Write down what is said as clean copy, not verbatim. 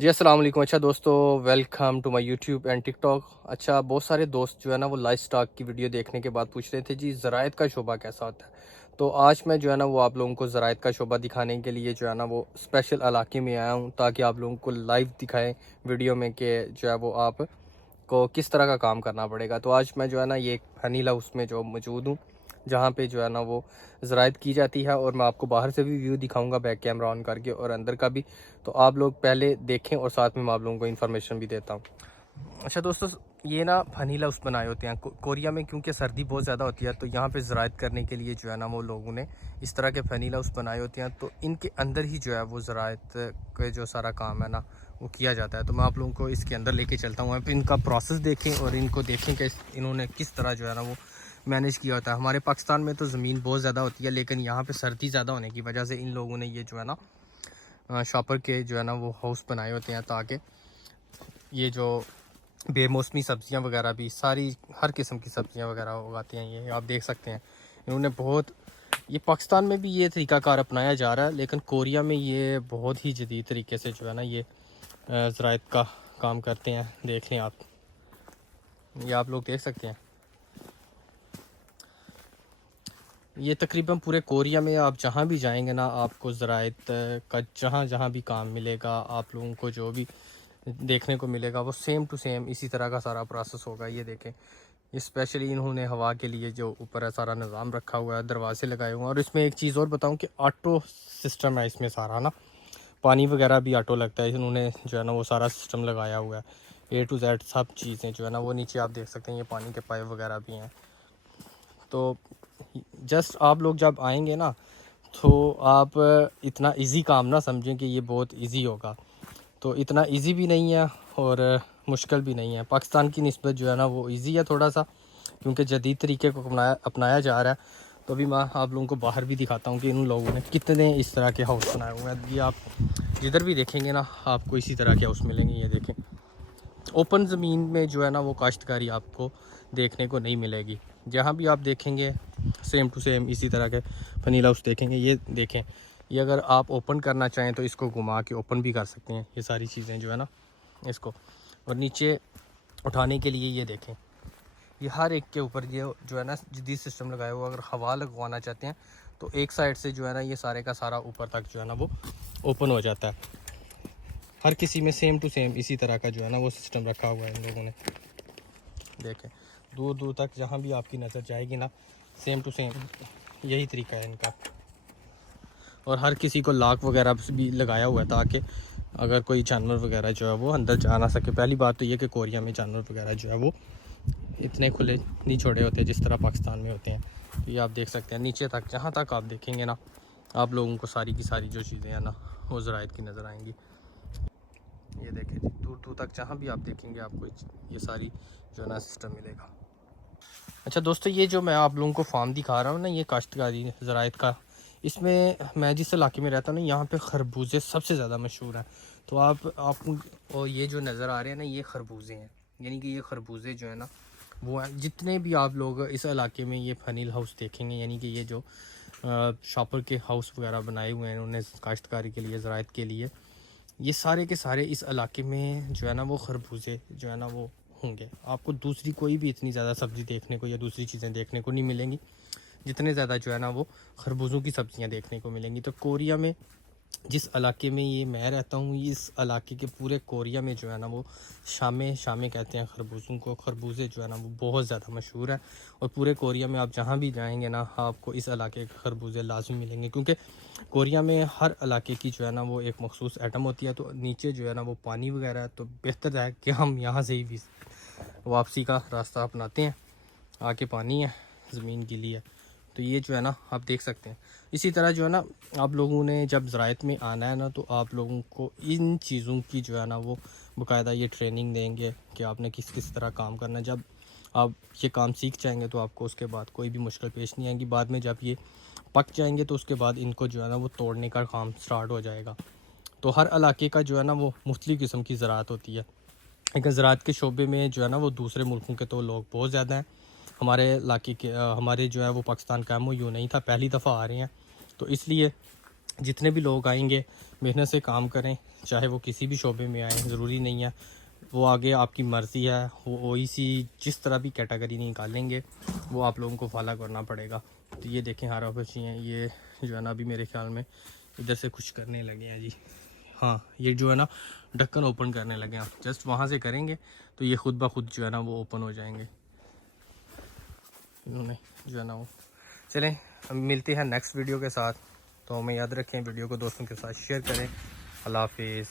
जी अस्सलाम वालेकुम। अच्छा दोस्तों, welcome to my YouTube and TikTok. अच्छा, बहुत सारे दोस्त जो है ना वो लाइव स्टॉक की वीडियो देखने के बाद पूछ रहे थे जी ज़राइत का शोबा कैसा होता है। तो आज मैं जो है ना वो आप लोगों को ज़राइत का शोबा दिखाने के लिए जो है ना वो स्पेशल इलाके में आया हूँ, ताकि आप लोगों को लाइव दिखाएं वीडियो में कि जो है वो आप को किस तरह का काम करना पड़ेगा। तो आज मैं जो है ना ये एक हनीला उसमें जो मौजूद हूँ, जहाँ पे जो है ना वो ज़राइत की जाती है, और मैं आपको बाहर से भी व्यू दिखाऊंगा बैक कैमरा ऑन करके और अंदर का भी। तो आप लोग पहले देखें और साथ में मैं आप लोगों को इन्फॉर्मेशन भी देता हूँ। अच्छा दोस्तों, ये ना फनीला उस बनाए होते हैं कोरिया में, क्योंकि सर्दी बहुत ज़्यादा होती है, तो यहाँ पे ज़राइत करने के लिए जो है ना वो लोगों ने इस तरह के फनीला उस बनाए होते हैं। तो इनके अंदर ही जो है वो ज़राइत का जो सारा काम है ना वो किया जाता है। तो मैं आप लोगों को इसके अंदर लेके चलता हूँ, आप इनका प्रोसेस देखें और इनको देखें कि इन्होंने किस तरह जो है ना वो मैनेज किया होता है। हमारे पाकिस्तान में तो ज़मीन बहुत ज़्यादा होती है, लेकिन यहाँ पर सर्दी ज़्यादा होने की वजह से इन लोगों ने ये जो है ना शॉपर के जो है ना वो हाउस बनाए होते हैं, ताकि ये जो बेमौसमी सब्जियां वगैरह भी सारी हर किस्म की सब्जियां वगैरह उगाते हैं। ये आप देख सकते हैं, इन्होंने बहुत, ये पाकिस्तान में भी ये तरीकाकार अपनाया जा रहा है, लेकिन कोरिया में ये बहुत ही जदीद तरीके से जो है ना ये ज़राइत का काम करते हैं। देख लें आप, ये आप लोग देख सकते हैं। ये तकरीबन पूरे कोरिया में आप जहाँ भी जाएंगे ना, आपको ज़राइत का जहाँ जहाँ भी काम मिलेगा, आप लोगों को जो भी देखने को मिलेगा वो सेम टू सेम इसी तरह का सारा प्रोसेस होगा। ये देखें, स्पेशली इन्होंने हवा के लिए जो ऊपर है सारा निज़ाम रखा हुआ है, दरवाजे लगाए हुए हैं। और इसमें एक चीज़ और बताऊं कि ऑटो सिस्टम है इसमें सारा ना, पानी वगैरह भी ऑटो लगता है। इन्होंने जो है ना वो सारा सिस्टम लगाया हुआ है, A to Z सब चीज़ें जो है ना वो नीचे आप देख सकते हैं। ये पानी के पाइप वगैरह भी हैं। तो जस्ट आप लोग जब आएंगे ना, तो आप इतना इजी काम ना समझें कि ये बहुत इजी होगा। तो इतना इजी भी नहीं है और मुश्किल भी नहीं है। पाकिस्तान की निस्बत जो है ना वो इजी है थोड़ा सा, क्योंकि जदीद तरीके को अपनाया जा रहा है। तो अभी मैं आप लोगों को बाहर भी दिखाता हूँ कि इन लोगों ने कितने इस तरह के हाउस बनाए हुए हैं। ये आप जिधर भी देखेंगे ना आपको इसी तरह के हाउस मिलेंगे। ये देखें, ओपन ज़मीन में जो है ना वो काश्तकारी आपको देखने को नहीं मिलेगी। जहाँ भी आप देखेंगे सेम टू सेम इसी तरह के फनीला हाउस देखेंगे। ये देखें, ये अगर आप ओपन करना चाहें तो इसको घुमा के ओपन भी कर सकते हैं। ये सारी चीज़ें जो है ना इसको, और नीचे उठाने के लिए ये देखें, ये हर एक के ऊपर ये जो है ना जदीद सिस्टम लगाया हुआ। अगर हवा लगवाना चाहते हैं तो एक साइड से जो है ना ये सारे का सारा ऊपर तक जो है ना वो ओपन हो जाता है। हर किसी में सेम टू सेम इसी तरह का जो है ना वो सिस्टम रखा हुआ है इन लोगों ने। देखें, दूर दूर तक जहाँ भी आपकी नज़र जाएगी ना, सेम टू सेम यही तरीका है इनका। और हर किसी को लॉक वगैरह भी लगाया हुआ है, ताकि अगर कोई जानवर वगैरह जो है वो अंदर जा ना सके। पहली बात तो ये कि कोरिया में जानवर वगैरह जो है वो इतने खुले नहीं छोड़े होते जिस तरह पाकिस्तान में होते हैं। तो ये आप देख सकते हैं नीचे तक, जहाँ तक आप देखेंगे ना आप लोगों को सारी की सारी जो चीज़ें हैं ना वो ज़राइत की नज़र आएंगी। ये देखें जी, दूर दूर तक जहाँ भी आप देखेंगे आपको ये सारी जो है ना सिस्टम मिलेगा। अच्छा दोस्तों, ये जो मैं आप लोगों को फार्म दिखा रहा हूँ ना, ये काश्तकारी ज़राइत का, इसमें मैं जिस इलाके में रहता हूँ ना यहाँ पे खरबूजे सबसे ज़्यादा मशहूर हैं। तो आप और ये जो नज़र आ रहे हैं ना ये खरबूजे हैं, यानी कि ये खरबूजे जो है ना वो हैं। जितने भी आप लोग इस इलाके में ये फनील हाउस देखेंगे, यानी कि ये जो शॉपर के हाउस वगैरह बनाए हुए हैं उन्होंने काश्तकारी के लिए, ज़राइत के लिए, ये सारे के सारे इस इलाके में जो है ना वो खरबूजे जो है ना वो होंगे। आपको दूसरी कोई भी इतनी ज़्यादा सब्ज़ी देखने को या दूसरी चीज़ें देखने को नहीं मिलेंगी जितने ज़्यादा जो है ना वो खरबूजों की सब्ज़ियाँ देखने को मिलेंगी। तो कोरिया में जिस इलाके में ये मैं रहता हूँ, इस इलाके के पूरे कोरिया में जो है ना वो शामे शामे कहते हैं खरबूजों को। खरबूजे जो है ना वो बहुत ज़्यादा मशहूर है, और पूरे कोरिया में आप जहाँ भी जाएंगे ना आपको इस इलाके के खरबूजे लाजमी मिलेंगे, क्योंकि कोरिया में हर इलाके की जो है ना वो एक मखसूस आइटम होती है। तो नीचे जो है ना वो पानी वगैरह है, तो बेहतर है कि हम यहाँ से ही वापसी का रास्ता अपनाते हैं। आके पानी है, ज़मीन गीली है। तो ये जो है ना आप देख सकते हैं। इसी तरह जो है ना आप लोगों ने जब ज़राइत में आना है ना, तो आप लोगों को इन चीज़ों की जो है ना वो बाकायदा ये ट्रेनिंग देंगे कि आपने किस किस तरह काम करना है। जब आप ये काम सीख जाएंगे तो आपको उसके बाद कोई भी मुश्किल पेश नहीं आएगी। बाद में जब ये पक जाएंगे तो उसके बाद इनको जो है ना वो तोड़ने का काम स्टार्ट हो जाएगा। तो हर इलाके का जो है ना वो मुख्तलिफ़ किस्म की ज़राअत होती है। लेकिन ज़राअत के शोबे में जो है ना वो दूसरे मुल्कों के तो लोग बहुत ज़्यादा हैं। हमारे इलाके के हमारे जो है वो पाकिस्तान का MOU नहीं था, पहली दफ़ा आ रहे हैं। तो इसलिए जितने भी लोग आएंगे मेहनत से काम करें, चाहे वो किसी भी शोबे में आए, ज़रूरी नहीं है, वो आगे आपकी मर्ज़ी है। वो ओईसी जिस तरह भी कैटेगरी निकालेंगे वो आप लोगों को फॉलो करना पड़ेगा। तो ये देखें हरा बच्ची हैं, ये जो है ना अभी मेरे ख्याल में इधर से कुछ करने लगे हैं जी। हाँ, ये जो है ना ढक्कन ओपन करने लगे हैं, जस्ट वहाँ से करेंगे तो ये खुद ब खुद जो है ना वो ओपन हो जाएंगे। इन्होंने जो है ना वो, चलें हम मिलते हैं नेक्स्ट वीडियो के साथ। तो हमें याद रखें, वीडियो को दोस्तों के साथ शेयर करें। अल्लाह हाफिज़।